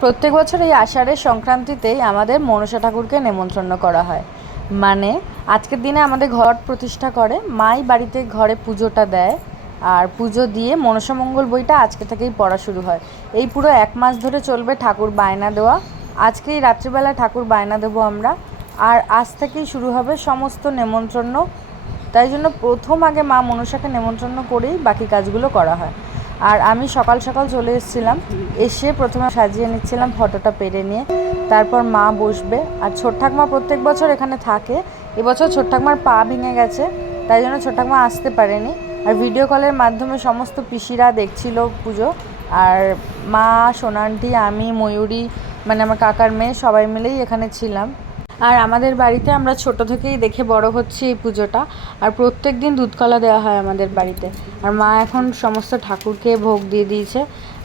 প্রত্যেক বছর এই আষাঢ়ের সংক্রান্তিতেই আমাদের মনসা ঠাকুরকে নেমন্ত্রণ করা হয়। মানে আজকের দিনে আমাদের ঘট প্রতিষ্ঠা করে, মাই বাড়িতে ঘরে পুজোটা দেয় আর পুজো দিয়ে মনসামঙ্গল বইটা আজকে থেকেই পড়া শুরু হয়। এই পুরো এক মাস ধরে চলবে ঠাকুর বায়না দেওয়া। আজকেই রাত্রিবেলা ঠাকুর বায়না দেবো আমরা। আর আজ থেকেই শুরু হবে সমস্ত নেমন্ত্রণ। তাই জন্য প্রথম আগে মা মনসাকে নেমন্ত্রণ করেই বাকি কাজগুলো করা হয়। আর আমি সকাল সকাল চলে এসেছিলাম। এসে প্রথমে সাজিয়ে নিচ্ছিলাম ফটোটা পেরে নিয়ে। তারপর মা বসবে। আর ছোট ঠাকমা প্রত্যেক বছর এখানে থাকে। এবছর ছোট ঠাকমার পা ভেঙে গেছে। তাই জন্য ছোট ঠাকমা আসতে পারেনি। আর ভিডিও কলের মাধ্যমে সমস্ত পিসিরা দেখছিল পুজো। আর মা, সোনান্টি, আমি, ময়ূরী মানে আমার কাকার মেয়ে সবাই মিলেই এখানে ছিলাম। আর আমাদের বাড়িতে আমরা ছোট থেকেই দেখে বড় হচ্ছি এই পুজোটা। আর প্রত্যেক দিন দুধকলা দেওয়া হয় আমাদের বাড়িতে। আর মা এখন সমস্ত ঠাকুরকে ভোগ দিয়ে দিয়েছে।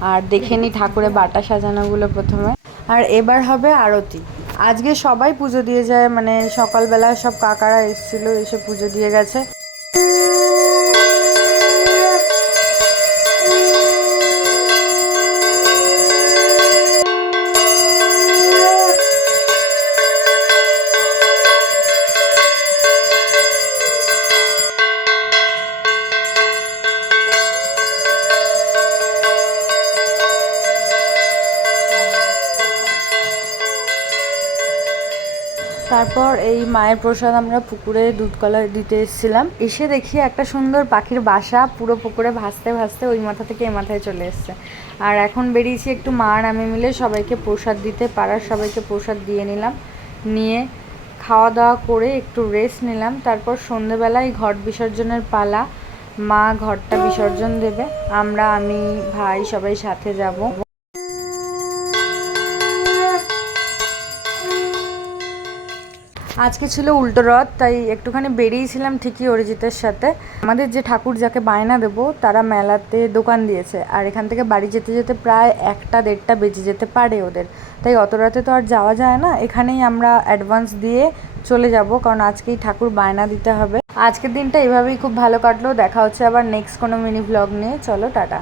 আর দেখে নি ঠাকুরের বাটা সাজানোগুলো প্রথমে। আর এবার হবে আরতি। আজকে সবাই পুজো দিয়ে যায় মানে সকালবেলা সব কাকারা এসেছিল, এসে পুজো দিয়ে গেছে। তারপর এই মায়ের প্রসাদ আমরা পুকুরে দুধ কলা দিতে এসেছিলাম। এসে দেখি একটা সুন্দর পাখির বাসা পুরো পুকুরে ভাসতে ভাসতে ওই মাথা থেকে এ মাথায় চলে এসছে। আর এখন বেরিয়েছি একটু মা আর আমি মিলে সবাইকে প্রসাদ দিতে, পাড়ার সবাইকে প্রসাদ দিয়ে নিলাম। নিয়ে খাওয়া দাওয়া করে একটু রেস্ট নিলাম। তারপর সন্ধেবেলায় ঘট বিসর্জনের পালা, মা ঘরটা বিসর্জন দেবে। আমরা, আমি, ভাই সবাই সাথে যাব। আজকে ছিল উল্টো রথ, তাই একটুখানি বেরিয়েছিলাম ঠিকই অরিজিতের সাথে। আমাদের যে ঠাকুর যাকে বায়না দেবো, তারা মেলাতে দোকান দিয়েছে। আর এখান থেকে বাড়ি যেতে যেতে প্রায় একটা দেড়টা বেজে যেতে পারে ওদের। তাই অত রাতে তো আর যাওয়া যায় না। এখানেই আমরা অ্যাডভান্স দিয়ে চলে যাব, কারণ আজকেই ঠাকুর বায়না দিতে হবে। আজকের দিনটা এভাবেই খুব ভালো কাটলো। দেখা হচ্ছে আবার নেক্সট কোনো মিনি ব্লগ নিয়ে। চলো, টাটা।